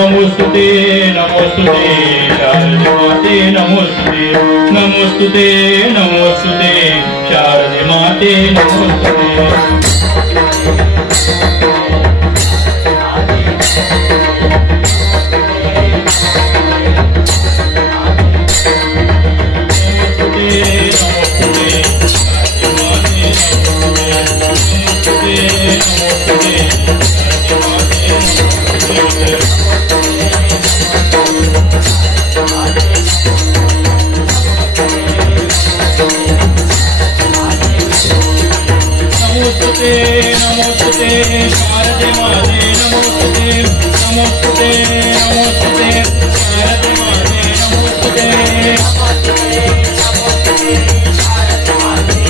नमोस्तुते नमोस्तुते शारदे माते नमोस्तुते नमोस्तुते नमोस्तुते शारदे माते नमोस्तुते नमोस्तुते शारदे माते नमोस्तुते नमोस्तुते नमोस्तुते शारदे माते नमोस्तुते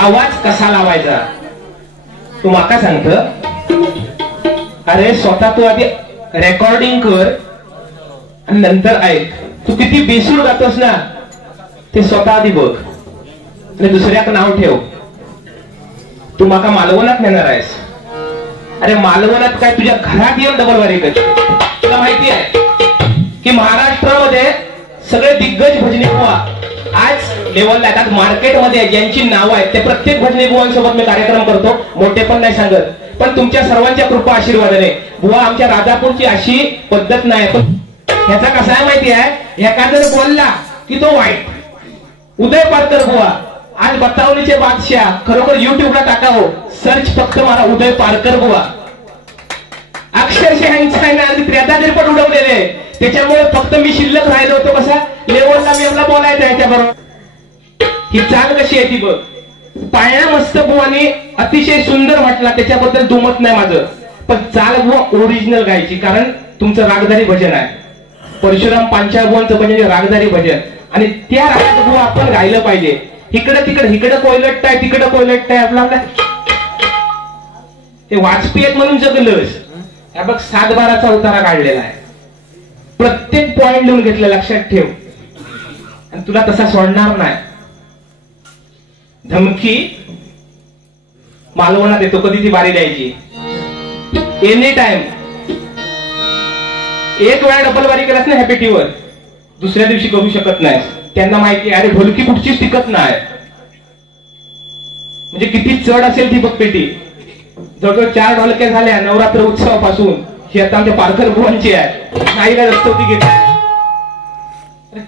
आवाज कसा लावायचा तू माका सांगत. अरे स्वतः तू आधी रेकॉर्डिंग कर आणि नंतर ऐक. तू किती बेसूर गातोस ना ते स्वतः आधी बघ आणि दुसऱ्याक नाव ठेव. तू माका मालवणात नेणार आहेस. अरे मालवणात काय तुझ्या घरात येऊन डबल वारी कर. तुला माहिती आहे की महाराष्ट्रामध्ये सगळे दिग्गज भजनी बुवा आज लेवलला येतात. मार्केटमध्ये ज्यांची नावं आहेत ते प्रत्येक भजनी बुवांसोबत मी कार्यक्रम करतो. मोठे पण नाही सांगत, पण तुमच्या सर्वांच्या कृपा आशीर्वादाने बुवा आमच्या राजापूरची अशी पद्धत नाही. पण ह्याचा कसा आहे माहिती आहे, एखादा बोलला की तो वाईट. उदय पारकर बुवा आज बतावलीचे बादशाह, खरोखर युट्यूबला टाकावं सर्च फक्त मारा उदय पारकर बुवा. अक्षरशः रिपोर्ट उडवलेले त्याच्यामुळे फक्त मी शिल्लक राहिलो होतो. कसा लेवलला मी आपला बोलायचं याच्याबरोबर. ही चाल कशी आहे ती बघ. पाळणा मस्त बुवानी अतिशय सुंदर म्हटला, त्याच्याबद्दल दुमत नाही माझं. पण चाल बुवा ओरिजिनल गायची, कारण तुमचं रागदारी भजन आहे. परशुराम पांचाळबुवांचं म्हणजे रागदारी भजन, आणि त्या रागात बुवा आपण गायलं पाहिजे. इकडं तिकडं इकडं कोयलटताय तिकडं कोयलटताय आपला ते वाजपेयी म्हणून जगलंस. बघ 7/12चा उतारा काढलेला आहे. प्रत्येक पॉइंट लिहून घेतलं, लक्षात ठेव. आणि तुला तसा सोडणार नाही. धमकी मालवणात येतो, कधी ती बारी द्यायची, एनी टाइम. एक वेळा डबल बारी केलास ना हॅपी टीवर, दुसऱ्या दिवशी करू शकत नाही. त्यांना माहिती अरे ढोलकी कुठचीच टिकत नाही. म्हणजे किती चढ असेल ती बघपेटी. जवळजवळ 4 ढोलक्या झाल्या नवरात्र उत्सवापासून. ही आता आमच्या पारकर बुवांची आहे, नाहीला रस्तवती घेत,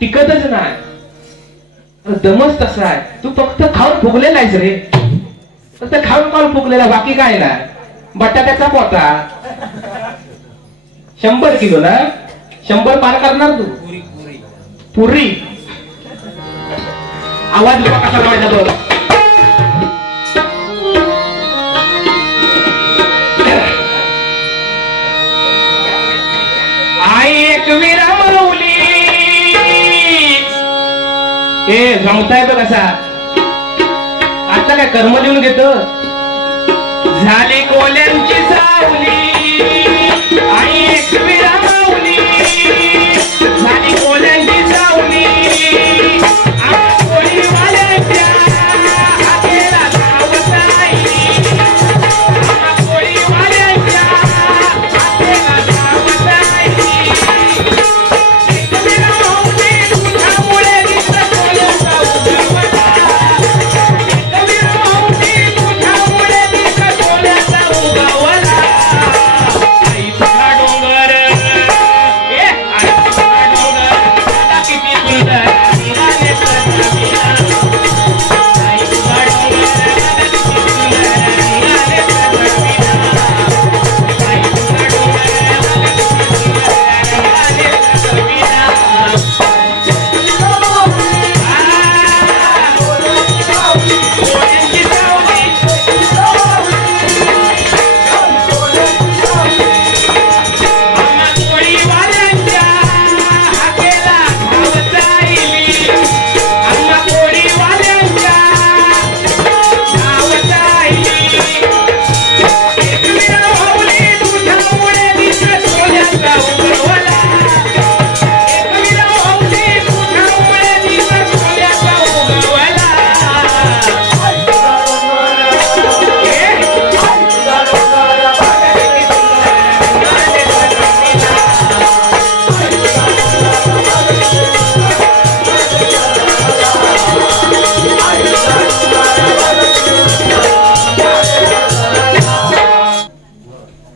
टिकतच नाही. दमच तसा आहे. तू फक्त खाऊन फुगलेला आहेस रे, फक्त खाऊन फुगलेला, बाकी काय नाही. बटाट्याचा पोता 100 किलो ना, 100 पार करणार तू. पुरी आवाज बघा कसा लावायचा बघ. आई एक विरामरवली. हे जमताय बघ कसा. आता काय कर्म लिहून घेतो. झाली कोल्यांची सावली. आई एक विरामरवली. झाली कोल्यांची सावली.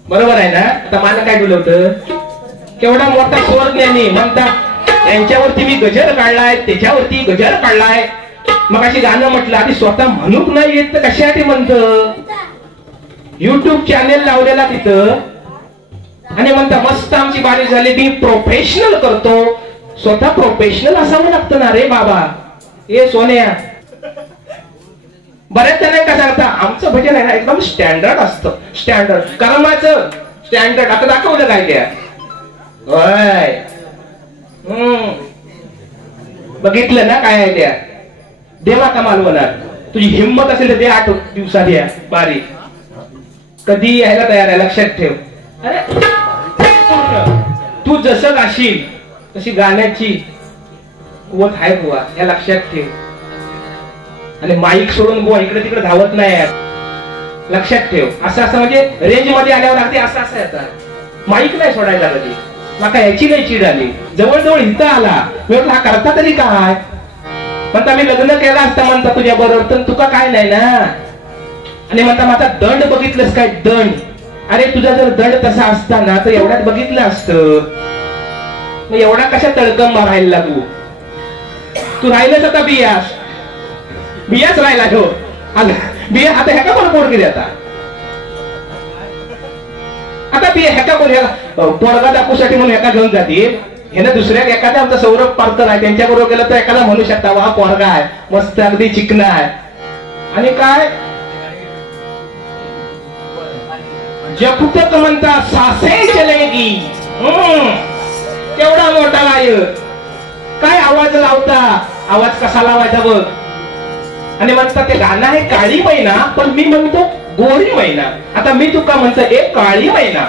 बरोबर आहे ना. आता मला काय बोललं होतं, केवढा मोठा स्वर ज्ञानी म्हणतात, यांच्यावरती मी गजर काढलाय, त्याच्यावरती गजर काढलाय. मग अशी गाणं म्हटलं, आधी स्वतः म्हणूक नाही येत तर कशासाठी म्हणतं. युट्यूब चॅनेल लावलेला तिथं आणि म्हणता मस्त आमची बारी झाली, मी प्रोफेशनल करतो. स्वतः प्रोफेशनल असावं लागतं ना रे बाबा. हे सोन्या बऱ्याच जण काय सांगता, आमचं भजन आहे ना एकदम स्टँडर्ड असतं. स्टँडर्ड कर्माचं स्टँडर्ड. आता दाखवलं काय त्या. होय बघितलं ना काय आहे त्या. देवा कमाल होणार. तुझी हिंमत असेल तर दे 8 दिवसात या बारी. कधी यायला तयार आहे, लक्षात ठेव. अरे तू जसं गाशील तशी गाण्याची कुवत आहे बुवा, या लक्षात ठेव. आणि माईक सोडून बुवा इकडे तिकडे धावत नाही, लक्षात ठेव. असं म्हणजे रेंज मध्ये आल्यावर अगदी असं येतात. माईक नाही सोडायला कधी. मला याची नाही चीड आली. जवळजवळ इथं आला, मी म्हटलं हा करता तरी काय. म्हणता मी लग्न केलं असता म्हणता तुझ्या बरोबर, तर तुका काय नाही ना. आणि म्हणता माझा दंड बघितलंस काय, दंड. अरे तुझा जर दंड तसा असता ना तर एवढ्यात बघितलं असतं. एवढा कशा तळकम मारायला लागू. तू राहिलंच आता बियाच राहिला हो. बिया आता ह्या का पण पोर केली. आता बिया ह्या का कोण पोरगा दाखवूसाठी म्हणून एका घेऊन जातील. ह्यानं दुसऱ्या एखाद्या आमचा सौरभ पारकर आहे त्यांच्या बरोबर गेलं तर एखादा म्हणू शकता वा पोरगा आहे मस्त अगदी चिकना आहे. आणि काय जब तक म्हणता सासे चलेगी. केवढा मोठा गायक. काय आवाज लावता. आवाज कसा लावायचा बघ. आणि म्हणतात ते गाणं आहे काळी मैना, पण मी म्हणतो गोरी मैना. आता मी तुका म्हणतो एक काळी मैना.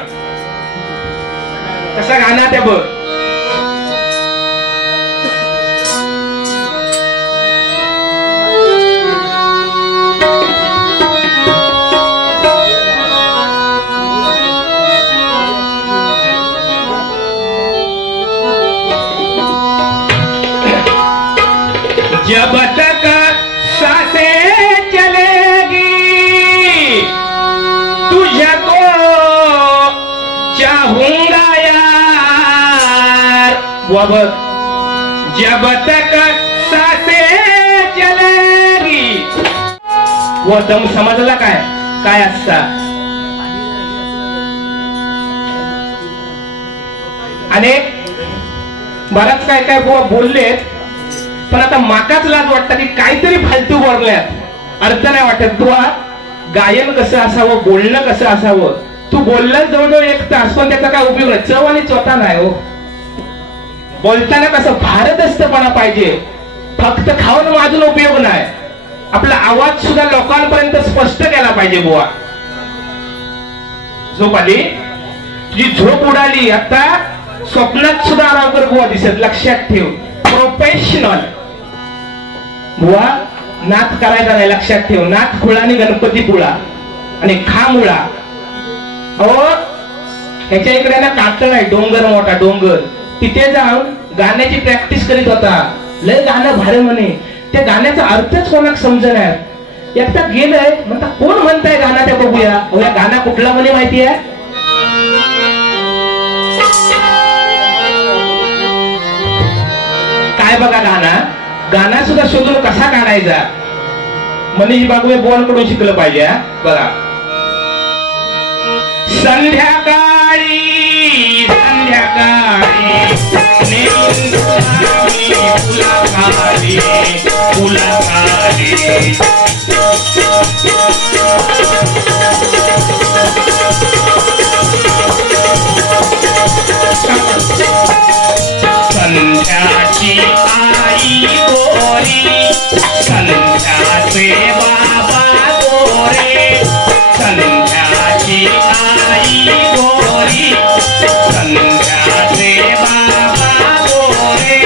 कसा गाणं त्या बघ. बुवा बघ, जब तक सासे चलेगी, वो दम समजला काय काय असता. आणि बराच काय काय बुवा बोललेत, पण आता माकाच लाज वाटतं की काहीतरी फालतू बोलल्यात, अर्थ नाही वाटत. बुवा गायन कसं असावं, बोलणं कसं असावं, तू बोललास जवळजवळ 1 तास, पण त्याचा काय उपयोग नाही, चव आणि चोथा नाही हो. बोलताना कसं भारदस्तपणा पाहिजे, फक्त खाऊन वाजून उपयोग नाही. आपला आवाज सुद्धा लोकांपर्यंत स्पष्ट केला पाहिजे. बुवा झोप आली, तुझी झोप उडाली, आता स्वप्नात सुद्धा आरामकर बुवा दिसत, लक्षात ठेव. प्रोफेशनल बुवा, नाथ करायचा नाही, लक्षात ठेव. नाथ खुळा आणि गणपती पुळा आणि खा मुळा. अहो ह्याच्या इकडे ना कातळ आहे, डोंगर मोठा डोंगर, तिथे जाऊन गाण्याची प्रॅक्टिस करीत होता. लय गाणं भारी म्हणे, त्या गाण्याचा अर्थच कोणाक समजणार. एकदा गेलंय म्हणता, कोण म्हणताय गाणं, त्या बघूया. या गाणं कुठला म्हणे माहिती आहे? काय बघा गाणं, गाणं सुद्धा शोधून कसा काढायचा, मनीष बागवे बुवांकडून शिकलं पाहिजे. बघा, संध्याकाळी संध्याकाळी फुलाखाली फुलाखाली संध्याची आई गोरी, संध्याचे बाबा गोरे, संध्याची आई गोरी, संध्याचे बाबा गोरे,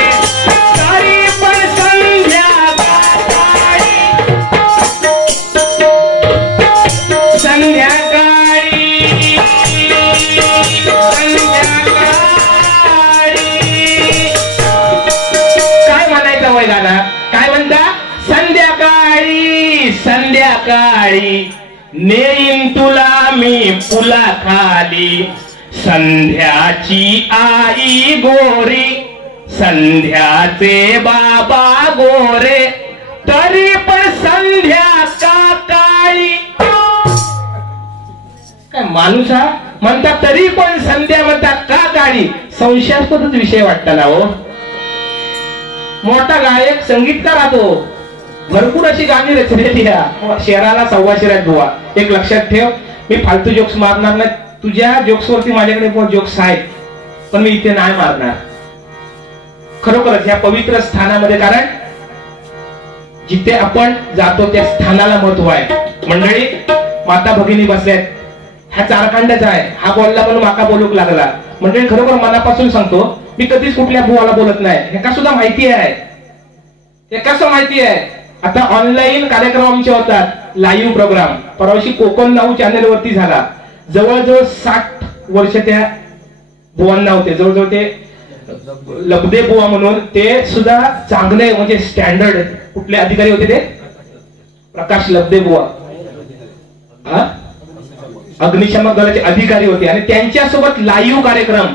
तरी पण संध्याकाळी संध्याकाळी काय म्हणायचं वय गाणं, काय म्हणता? संध्याकाळी संध्याकाळी नेईन तुला मी पुला खाली, संध्याची आई गोरी, संध्याचे बाबा गोरे, तरी पण संध्याकाळी. काय माणूस हा म्हणता, तरी पण संध्या म्हणता का काळी. संशयास्पदच विषय वाटता ना हो. मोठा गायक संगीतकार राहतो, भरपूर अशी गाणी रचलेली आहे, शहराला सव्वाशेरात बुवा. एक लक्षात ठेव, मी फालतू जोक्स मारणार नाही. तुझ्या जोक्सवरती माझ्याकडे जोक्स आहेत, पण मी इथे नाही मारणार खरोखरच या पवित्र स्थानामध्ये. कारण जिथे आपण जातो त्या स्थानाला महत्व आहे. मंडळी, माता भगिनी बसल्यात, हा चारखंडच आहे. हा बोलला म्हणून माका बोलूक लागला. मंडळी, खरोखर मनापासून सांगतो, मी कधीच कुठल्या बुवाला बोलत नाही. एका सुद्धा माहिती आहे, एका सुद्धा माहिती आहे. आता ऑनलाईन कार्यक्रम आमचे होतात, लाईव्ह प्रोग्राम. परवाशी कोकण नाऊ चॅनल वरती झाला. जवळजवळ 60 वर्ष त्या बुवांना होते. जवळजवळ ते लबदे बुवा म्हणून, ते सुद्धा चांगले म्हणजे स्टँडर्ड. कुठले अधिकारी होते ते? प्रकाश लबदे बुवा, अग्निशमन दलाचे अधिकारी होते. आणि त्यांच्यासोबत लाईव्ह कार्यक्रम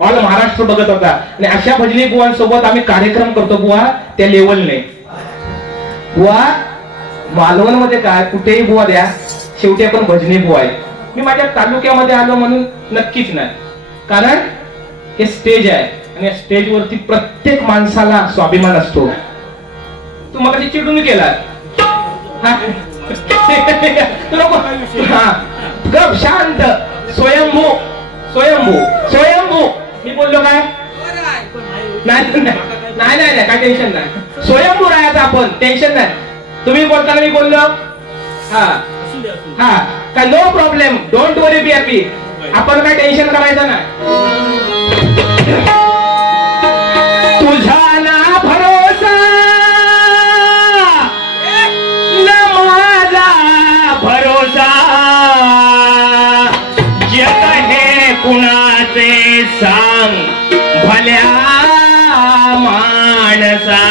ऑल महाराष्ट्र बघत होता. आणि अशा भजनी बुवांसोबत आम्ही कार्यक्रम करतो बुवा त्या लेवलने. बुवा मालवण मध्ये काय कुठेही बुवा द्या, शेवटी आपण भजनी बुवा आहे. मी माझ्या तालुक्यामध्ये आलो म्हणून नक्कीच नाही, कारण हे स्टेज आहे आणि या स्टेजवरती प्रत्येक माणसाला स्वाभिमान असतो. तू मला चिडून केला गप शांत. स्वयंभू स्वयंभू स्वयंभू मी बोललो काय? नाही नाही नाही, काय टेन्शन नाही. स्वयंभू राहायचं आपण, टेन्शन नाही. तुम्ही बोलताना मी बोललो, हा हा काय, no problem, don't worry, be happy. आपण काय टेन्शन करायचं नाही. तुझा ना भरोसा न माझा भरोसा, जग हे कुणाचे सांग भल्या माणसा.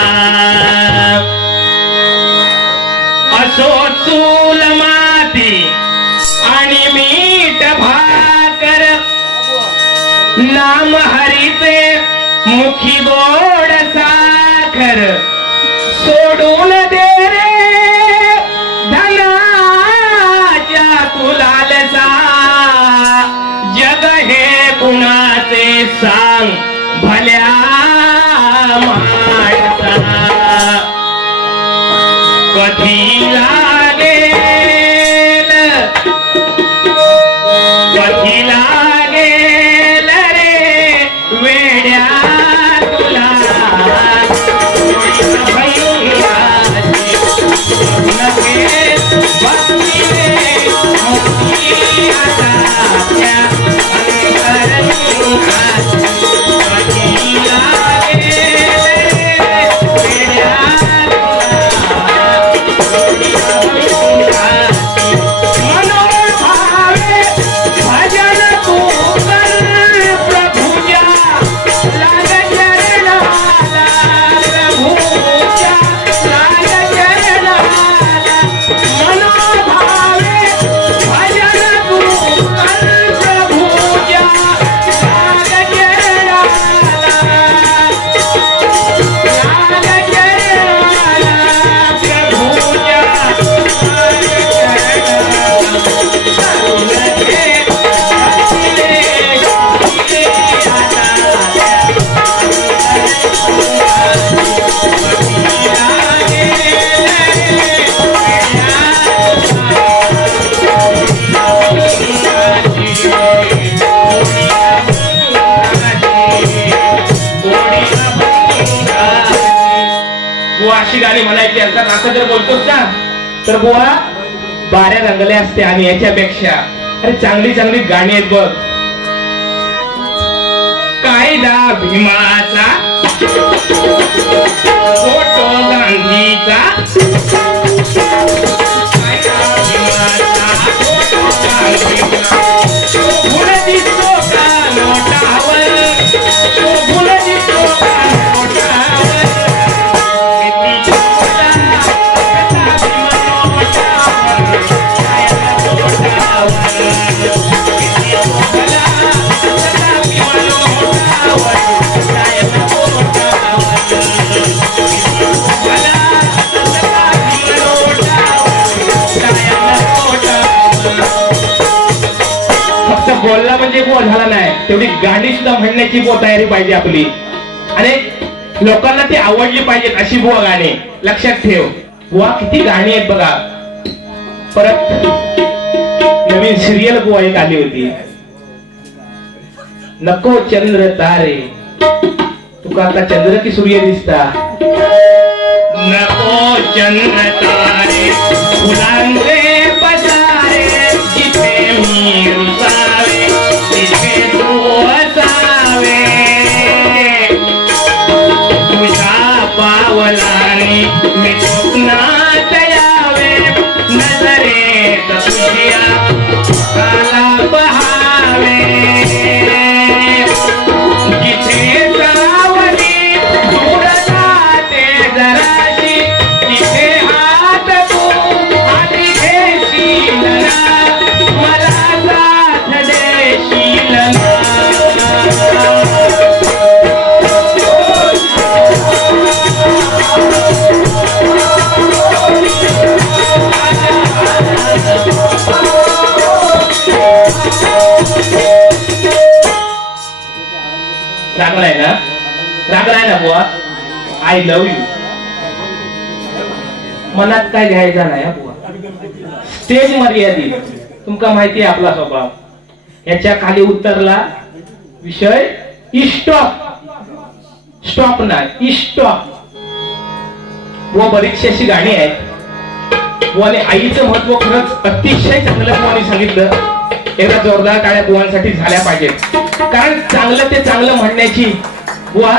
असो चूल माती आणि मीठ भाकर, नाम हरीचे मुखी गोड साखर सोडून दे रे धनाच्या तुलालसा जग हे कुणाचे सांग भल्या माणसा कधी लागेल रे वेड्या तुला अशी गाणी म्हणायची असतात असं जर बोलतोस ना तर बुवा बाऱ्या रंगल्या असते आणि याच्यापेक्षा अरे चांगली चांगली गाणी आहेत बघ. कायदा भीमाचा फोटो गांधीचा कायदा भीमाचा फोटो गांधीचा गुण दिसतो का नोटावर गुण दिसतो का नोटावर फक्त बोलला म्हणजे बुवा झाला नाही, तेवढी गाणी सुद्धा म्हणण्याची बुवा तयारी पाहिजे आपली आणि लोकांना ती आवडली पाहिजेत अशी बुवा गाणी. लक्षात ठेव बुवा किती गाणी आहेत बघा. परत नवीन सिरियल बुवा एक आली होती, नको चंद्र तारे तुका आता चंद्र की सूर्य दिसता. नको चंद्र तारे फुलांचे पसारे जिथे मी रुसावे तिथे तू असावे तुझ्या पावलाने मी स्वप्नात यावे नजरेत तुझ्या काला पहावे जिथे सावली दूर जाते जराशी तिथे हात तू हाती घेशील ना मला साथ देशील ना. रागलाय ना रागलाय ना बुवा. आय लव्ह यू मनात काय घ्यायचं नाही बुवा. स्टेज मर्यादित तुमका माहिती आहे आपला स्वभाव. याच्या खाली उतरला विषय स्टॉप स्टॉप नाही स्टॉप. बुवा बरीचशी अशी गाणी आहेत बुवाने आईचं महत्व खरंच अतिशय चांगलं बुवाने सांगितलं. एकदा जोरदार टाळ्या बुवांसाठी झाल्या पाहिजेत कारण चांगलं ते चांगलं म्हणण्याची बुवा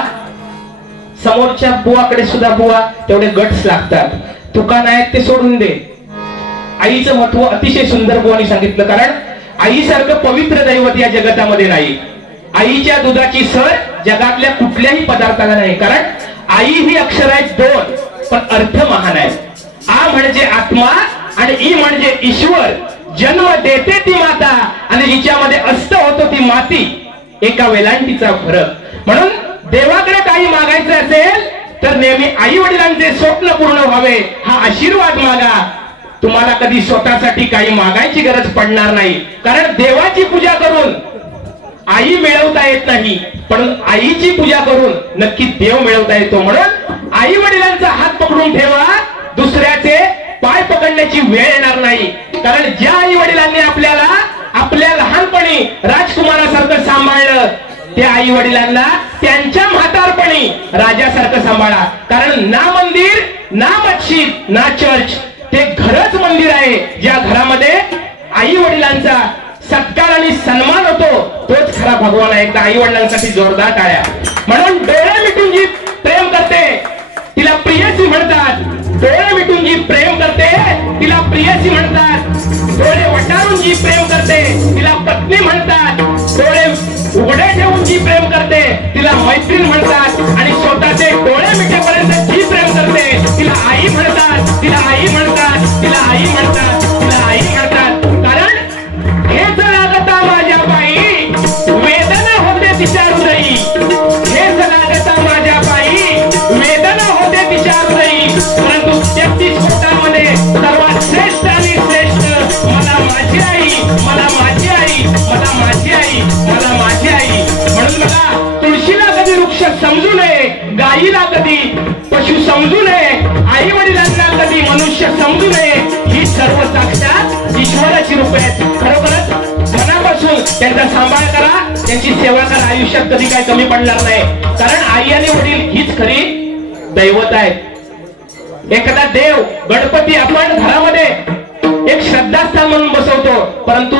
समोरच्या बुवाकडे सुद्धा बुवा तेवढे गट्स लागतात. तुका नाही ते सोडून दे. आईचं महत्व अतिशय सुंदर बुवाने सांगितलं कारण आईसारखं पवित्र दैवत या जगतामध्ये नाही. आईच्या दुधाची सर जगातल्या कुठल्याही पदार्थाला नाही कारण आई ही अक्षर आहेत दोन पण अर्थ महान आहे. आ म्हणजे आत्मा आणि ई म्हणजे ईश्वर. जन्म देते ती माता आणि जिच्यामध्ये अस्त होतो ती माती. एका वेलांटीचा फरक. म्हणून देवाकडे काही मागायचं असेल तर नेहमी आई वडिलांचे स्वप्न पूर्ण व्हावे हा आशीर्वाद मागा. तुम्हाला कधी स्वतःसाठी काही मागायची गरज पडणार नाही. कारण देवाची पूजा करून आई मिळवता येत नाही, पण आईची पूजा करून नक्की देव मिळवता येतो. म्हणून आई वडिलांचा हात पकडून ठेवा, दुसऱ्याचे पाय पकडण्याची वेळ येणार नाही. कारण ज्या आई वडिलांनी आपल्याला आपल्या लहानपणी राजकुमारासारखं सांभाळलं, त्या आई वडिलांना त्यांच्या म्हातारपणी राजासारखं सांभाळा. कारण ना मंदिर, ना मस्जिद, ना चर्च, ते घरच मंदिर आहे. ज्या घरामध्ये आई वडिलांचा सत्कार आणि सन्मान होतो तोच खरा भगवान आहे. एकदा आई वडिलांसाठी जोरदार टाळ्या. म्हणून डोळे मिटून जी प्रेम करते तिला प्रियसी म्हणतात. डोळे मिटून जी प्रेम करते तिला प्रियसी म्हणतात. डोळे वटारून जी प्रेम करते तिला पत्नी म्हणतात. डोळे उघडे ठेवून जी प्रेम करते तिला मैत्रीण म्हणतात. आणि स्वतःचे डोळे मिटेपर्यंत जी प्रेम करते तिला आई म्हणतात. तिला आई म्हणतात. तिला आई म्हणतात. तिला आई म्हणतात. कारण हेच लागता माझ्या बाई, वेदना होते तिच्या हृदयी. हेच लागता माझ्या बाई, वेदना होते तिच्या हृदयी. परंतु 33 कोटामध्ये सर्वात श्रेष्ठ आणि श्रेष्ठ मला माझी आई, मला माझी आई, मला माझी आई, मला माझी आई. म्हणून बघा, तुळशीला कधी वृक्ष समजू नये, गायीला कधी पशु समजू नये, आई वडिलांना कधी मनुष्य समजू नये. ही सर्व साक्षात ईश्वराची रूपे आहेत. खरोखरच मनापासून त्यांचा सांभाळ करा, त्यांची सेवा करा. आयुष्यात कधी काही कमी पडणार नाही. कारण आई आणि वडील हीच खरी दैवत आहे. एखादा देव गणपती आपण घरामध्ये एक श्रद्धास्थान म्हणून बसवतो, परंतु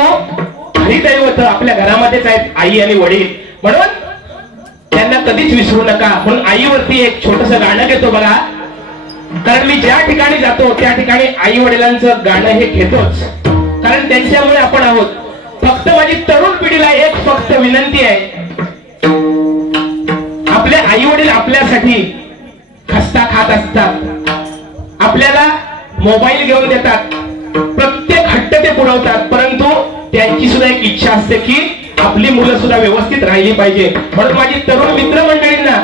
खरी दैवत आपल्या घरामध्येच आहेत, आई आणि वडील. म्हणून त्यांना कधीच विसरू नका. म्हणून आईवरती एक छोटस गाणं घेतो बघा. कारण मी ज्या ठिकाणी जातो त्या ठिकाणी आई वडिलांचं गाणं हे घेतोच, कारण त्यांच्यामुळे आपण आहोत. फक्त माझी तरुण पिढीला एक फक्त विनंती आहे, आपले आई वडील आपल्यासाठी खस्ता खात असतात, आपल्याला मोबाईल घेऊन देतात, प्रत्येक हट्ट ते पुरवतात, परंतु त्यांची सुद्धा एक इच्छा असते की आपली मुलं सुद्धा व्यवस्थित राहिली पाहिजे. म्हणून माझी तरुण मित्रमंडळींना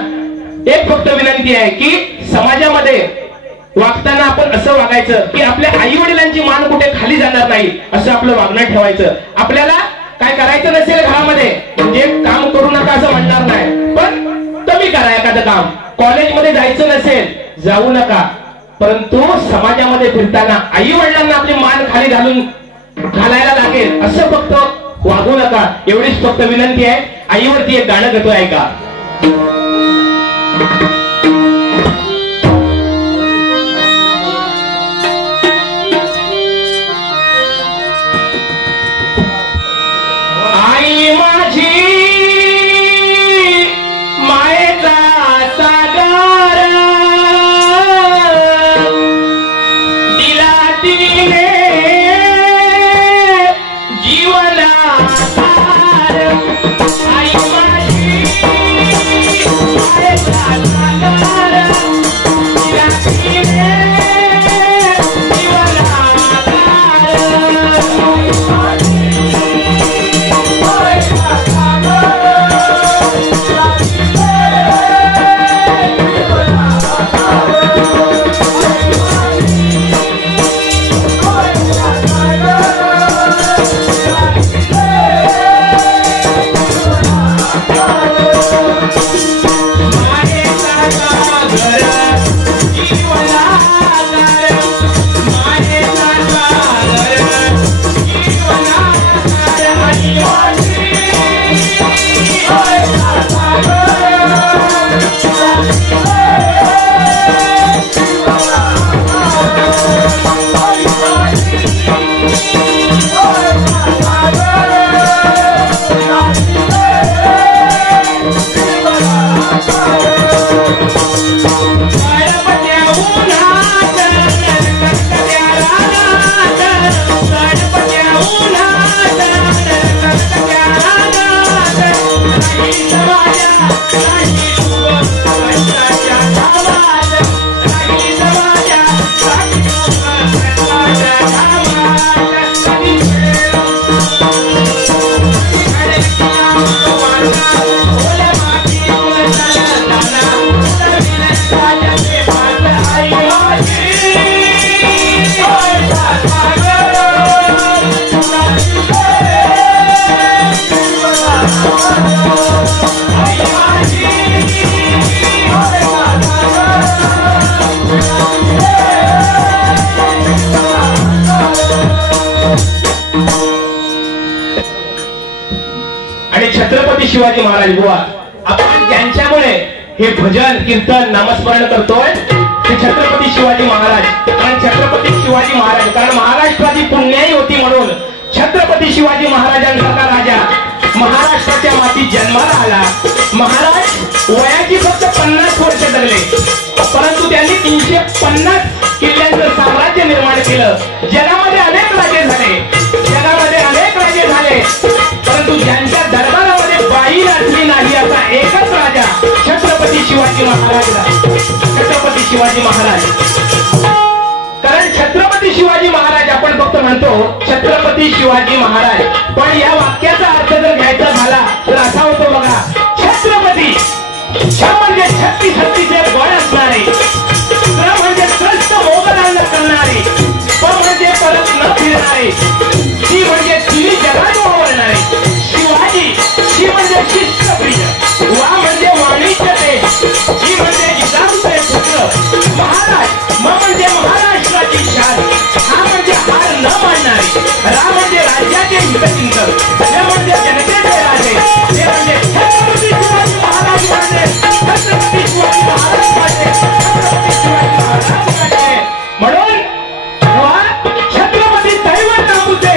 एक फक्त विनंती आहे की समाजामध्ये वागताना आपण असं वागायचं की आपल्या आई वडिलांची मान कुठे खाली जाणार नाही, असं आपलं वागणं ठेवायचं. आपल्याला काय करायचं नसेल घरामध्ये म्हणजे काम करू नका असं म्हणणार नाही, पण कमी करा एखादं काम. कॉलेजमध्ये जायचं नसेल जाऊ नका, परंतु समाजामध्ये फिरताना आई वडिलांना आपली मान खाली घालायला लागेल असं फक्त वागू नका. एवढीच फक्त विनंती आहे. आईवरती एक गाणं घेतोय, ऐका. आई माझी मायेचा सागर दिला तिने जीवना सार. आई माझी शिवाजी महाराज बुवा, आपण ज्यांच्यामुळे हे भजन कीर्तन नामस्मरण करतोय ते छत्रपती शिवाजी महाराज. कारण छत्रपती शिवाजी महाराज, कारण महाराष्ट्राची पुण्याई होती म्हणून छत्रपती शिवाजी महाराजांसारखा राजा महाराष्ट्राच्या मातीत जन्माला आला. महाराज वयाची फक्त 50 वर्ष जगले, परंतु त्यांनी 350 किल्ल्यांचं साम्राज्य निर्माण केलं. जगामध्ये अनेक राजे झाले, परंतु ज्यांच्या दरबारामध्ये बाई नाचली नाही असा एकच राजा छत्रपती शिवाजी महाराज. छत्रपती शिवाजी महाराज, कारण छत्रपती शिवाजी महाराज आपण फक्त म्हणतो छत्रपती शिवाजी महाराज, पण या वाक्याचा अर्थ जर घ्यायचा झाला तर असा होतो बघा, छत्रपती छ म्हणजे छत्ती छत्तीचे बळ असणारे, त्र म्हणजे त्रस्त मोगलांना करणारे, प म्हणजे परत न फिरणारे, ती म्हणजे तिन्ही जगात वावरणारे शिवाजी, शी म्हणजे शिस्तप्रिय, वा म्हणजे वाणिज्यते, ही म्हणजे जिजाऊचे पुत्र महाराज, म म्हणजे महाराष्ट्राची शान, हा म्हणजे हार न मानणारे, रा म्हणजे राज्याचे हितचिंतक, ज म्हणजे जनतेचे राजे, हे म्हणजे छत्रपती शिवाजी महाराज म्हणजे छत्रपती शिवाजी महाराज म्हणजे छत्रपती शिवाजी महाराज म्हणजे. म्हणून छत्रपती दैवत नामुचे,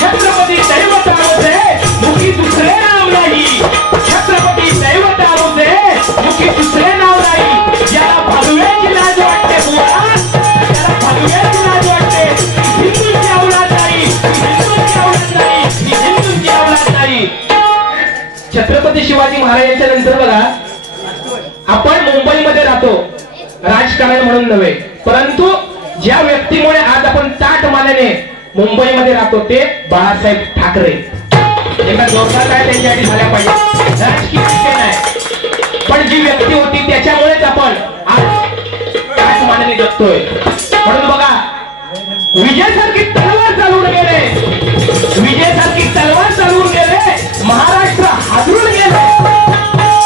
छत्रपती दैवत नामुचे मुखी दुसरे नाव नाही, छत्रपती दैवत नामुचे मुखी दुसरे नाव नाही. ज्याला भगव्याची लाज वाटते बुवा, त्याला भगव्याची लाज वाटते, हिंदूंची अवलाद नाही, हिंदूंची अवलाद नाही, हिंदूंची अवलाद नाही. छत्रपती शिवाजी महाराजांच्या नंतर बघा, आपण मुंबईमध्ये राहतो राजकारण म्हणून नव्हे, परंतु ज्या व्यक्तीमुळे आज आपण ताट मानेने मुंबईमध्ये राहतो ते बाळासाहेब ठाकरे. एका जोरदार काय त्यांच्यासाठी झाल्या पाहिजे, राजकीय नाही, पण जी व्यक्ती होती त्याच्यामुळेच आपण आज ताट मानेने जगतोय. म्हणून बघा, विजयासारखी तलवार चालवून गेले, विजयासारखी तलवार चालवून गेले, महाराष्ट्र हादरून गेले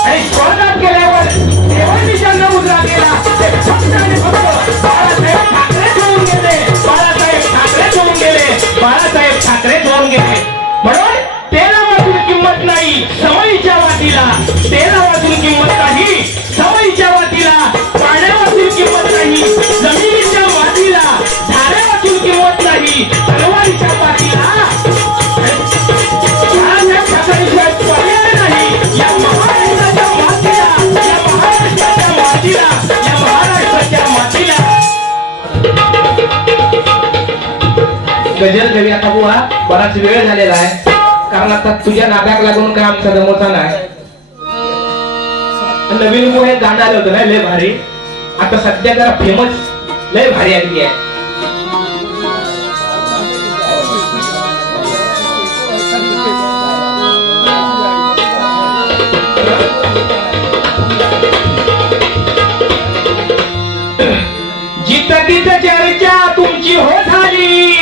आणि स्वर्गात गेल्यावर देवांनीच्या मुद्रा केला ते फक्त आणि फक्त बाळासाहेब ठाकरे होऊन गेले, बाळासाहेब ठाकरे होऊन गेले, बाळासाहेब ठाकरे होऊन गेले. म्हणून तेला वाजून किंमत नाही समईच्या वाटीला, तेला वाजून किंमत नाही समईच्या वाटीला, पाण्या वाजून किंमत नाही जमिनीच्या वाटीला, धाऱ्या वाजून किंमत नाही तलवारीच्या पाठीला. बाळासाहेब ठाकरेशिवाय पर्याय नाही या महाराष्ट्राच्या मातीला, या महाराष्ट्राच्या मातीला, या महाराष्ट्राच्या मातीला. गजल घेऊया आता बुवा, बराच वेळ झालेला आहे, कारण आता तुझ्या नादाक लागून काय आमचा जमवता नाही. नवीन मुळे गाणं आलं होतं ना लय भारी, आता सध्या जरा फेमस लय भारी आली आहे. जिथं तिथं चर्चा तुमची हो झाली,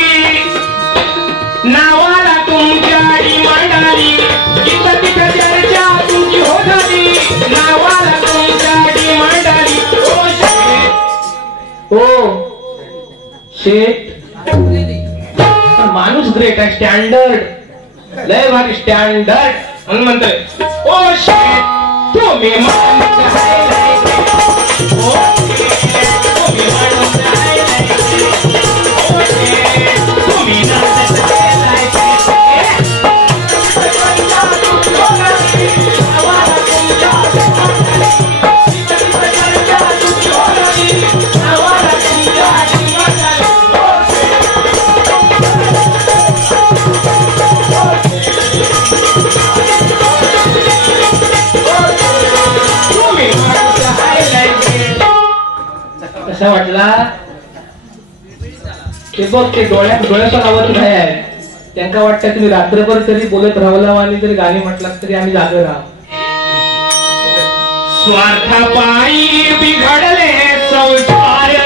नावाला तुमच्या डिमांड आली, जिथं तिथं चर्चा तुमची हो झाली, नावाला तुमच्या डिमांड आली. ओ शेठ माणूस ग्रेट आहे, स्टँडर्ड लय भारी स्टँडर्ड म्हणून म्हणतोय. ओ शेठ तुम्ही माणूस आहे, ओ तुम्ही माणूस आहे, ओ शेठ तुम्ही नाचत कसा वाटला ते बघ, ते डोळ्याचं लावत नाही आहे, त्यांना वाटतं तुम्ही रात्रभर तरी बोलत राहला आणि तरी गाणी म्हटलात तरी आम्ही जागे राहू. स्वार्थापायी बिघडले संसार,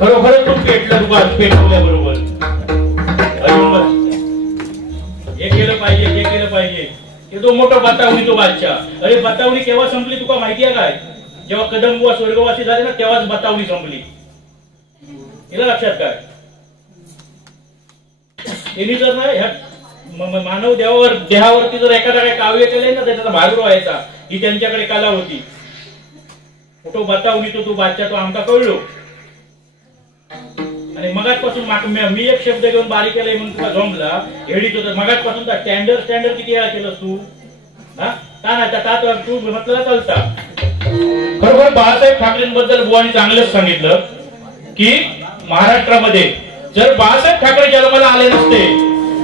खरोखर तू पेटवल्या बरोबर हे केलं पाहिजे हे तो मोठा बतावणी तो बादशाह. अरे बतावणी केव्हा संपली तुका माहिती आहे काय? जेव्हा कदम बुवा स्वर्गवासी झाले ना तेव्हाच बतावणी संपली. हिला लक्षात काय? त्यांनी जर ना ह्या मानव देहावरती जर एखादा काही काव्य केलंय ना त्याचा भाग व्हायचा ही त्यांच्याकडे कला होती. मोठो बतावणी तो बादशाह तो आमका कळलो. आणि मगाचपासून मी एक शब्द घेऊन बारीक केलाय म्हणून तुला जमला हेडी तो मगाचपासून स्टँडर्ड किती वेळा केलंस तू? तू म्हटलं चालता. खरोखर बाळासाहेब ठाकरेंबद्दल बुवानी चांगलंच सांगितलं की महाराष्ट्रामध्ये जर बाळासाहेब ठाकरे जन्माला आले नसते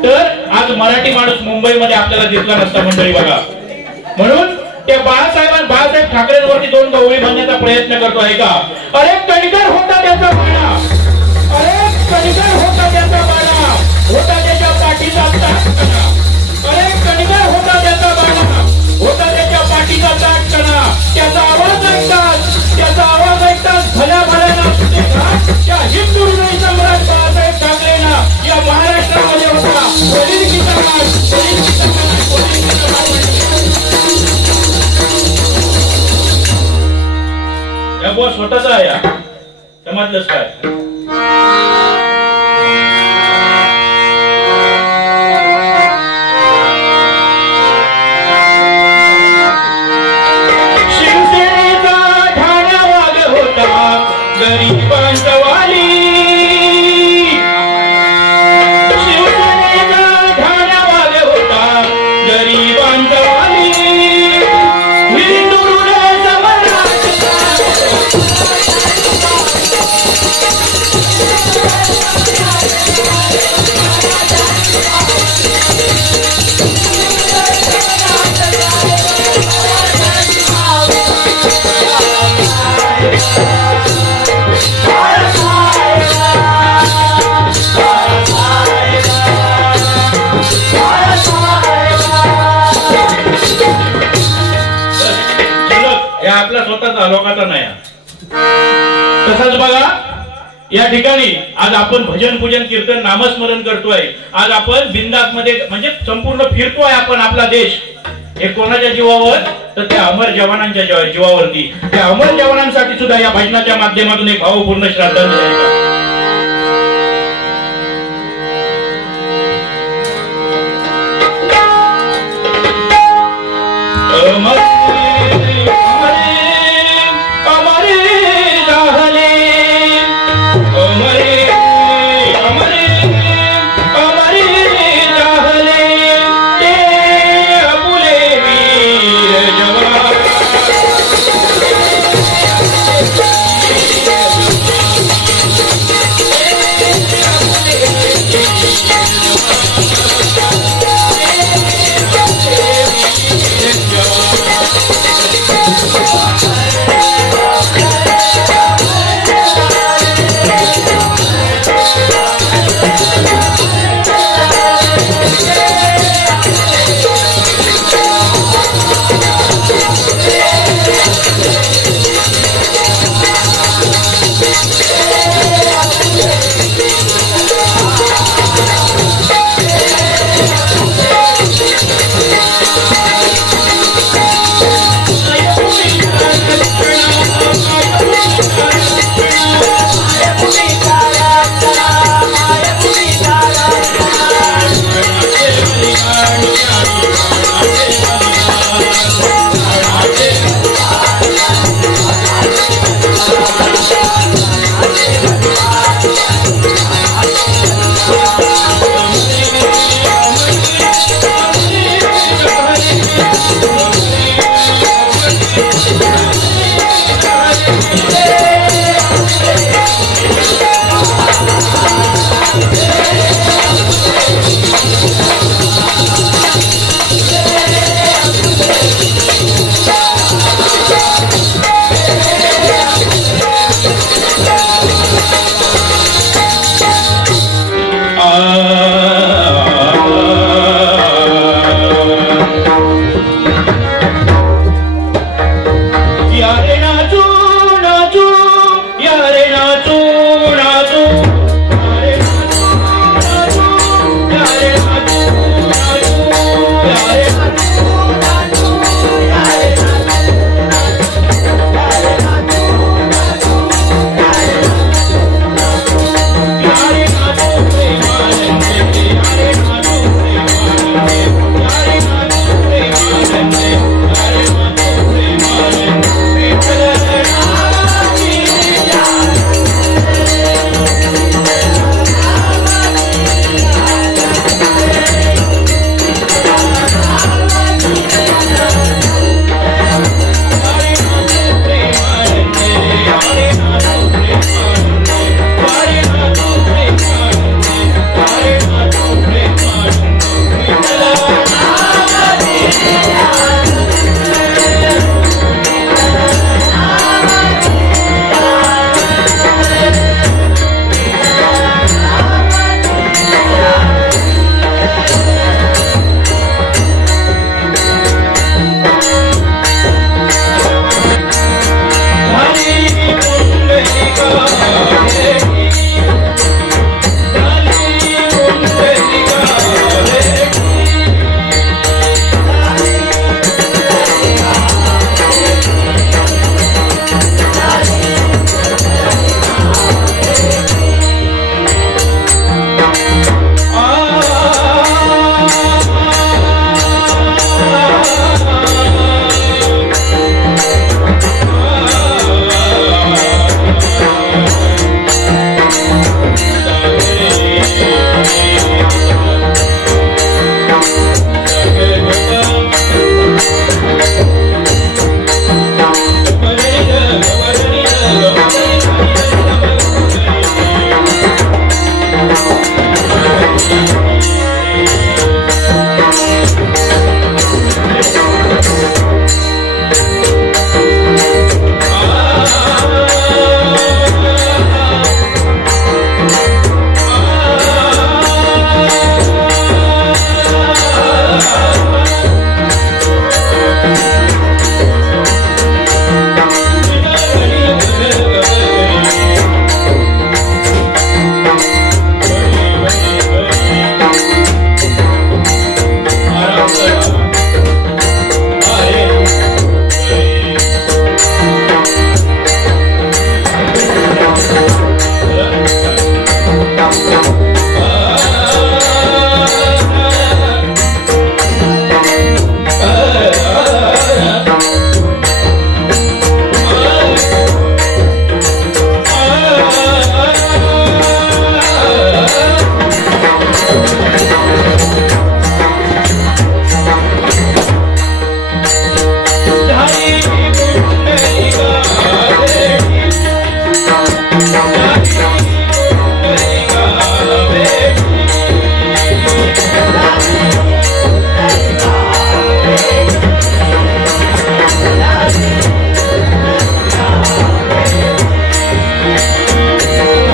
तर आज मराठी माणूस मुंबईमध्ये आपल्याला दिसला नसता मंडळी बघा. म्हणून त्या बाळासाहेब ठाकरेंवरती दोन ओळी म्हणण्याचा प्रयत्न करतो आहे का? अरे कणकर होता त्याचा बाळा, अरे कणकर होता त्याचा बाळा, होता त्याच्या पाठीचा ताटकणा. अरे कणकर होता त्याचा बाळा, होता त्याच्या पाठीचा ताटकणा. त्याचा आवाज ऐकताच भल्या त्या हिंदू हृदय सम्राट बाळासाहेब ठाकरेंना या महाराष्ट्रामध्ये होता. या बुवा स्वतःचा या समजलंच काय? गरिबांचा वाली शिवसेनेचा ठाण्या वाले होता. गरिबांचा वाली हिंदू हृदय सम्राट आपला स्वतःचा लोकांचा नाही. तसंच बघा या ठिकाणी आज आपण भजन पूजन कीर्तन नामस्मरण करतोय. आज आपण बिंदास मध्ये म्हणजे संपूर्ण फिरतोय आपण आपला देश. हे कोणाच्या जीवावर? तर त्या अमर जवानांच्या जीवावरती. त्या अमर जवानांसाठी सुद्धा या भजनाच्या माध्यमातून एक भावपूर्ण श्रद्धांजली आहे.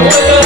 What